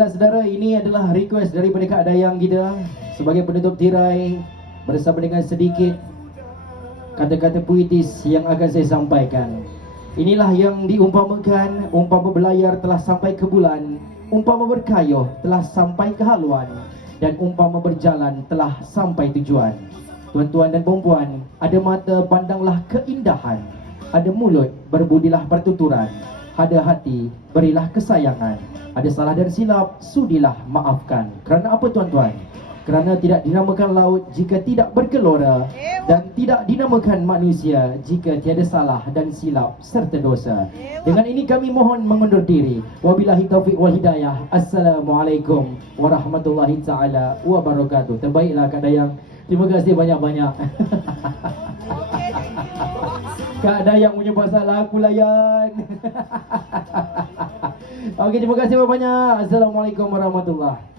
Baiklah saudara, ini adalah request daripada Kak Dayang kita sebagai penutup tirai bersama dengan sedikit kata-kata puitis yang akan saya sampaikan. Inilah yang diumpamakan, umpama belayar telah sampai ke bulan, umpama berkayuh telah sampai ke haluan, dan umpama berjalan telah sampai tujuan. Tuan-tuan dan puan-puan, ada mata pandanglah keindahan, ada mulut berbudilah pertuturan, ada hati berilah kesayangan, ada salah dan silap sudilah maafkan. Kerana apa tuan-tuan? Kerana tidak dinamakan laut jika tidak bergelora, dan tidak dinamakan manusia jika tiada salah dan silap serta dosa. Dengan ini kami mohon mengundur diri. Wabillahi taufiq wal hidayah. Assalamualaikum warahmatullahi taala wabarakatuh. Terbaiklah Kak Dayang. Terima kasih banyak-banyak. Kak Dayang punya pasal aku layan. Okey, terima kasih banyak-banyak. Assalamualaikum warahmatullahi.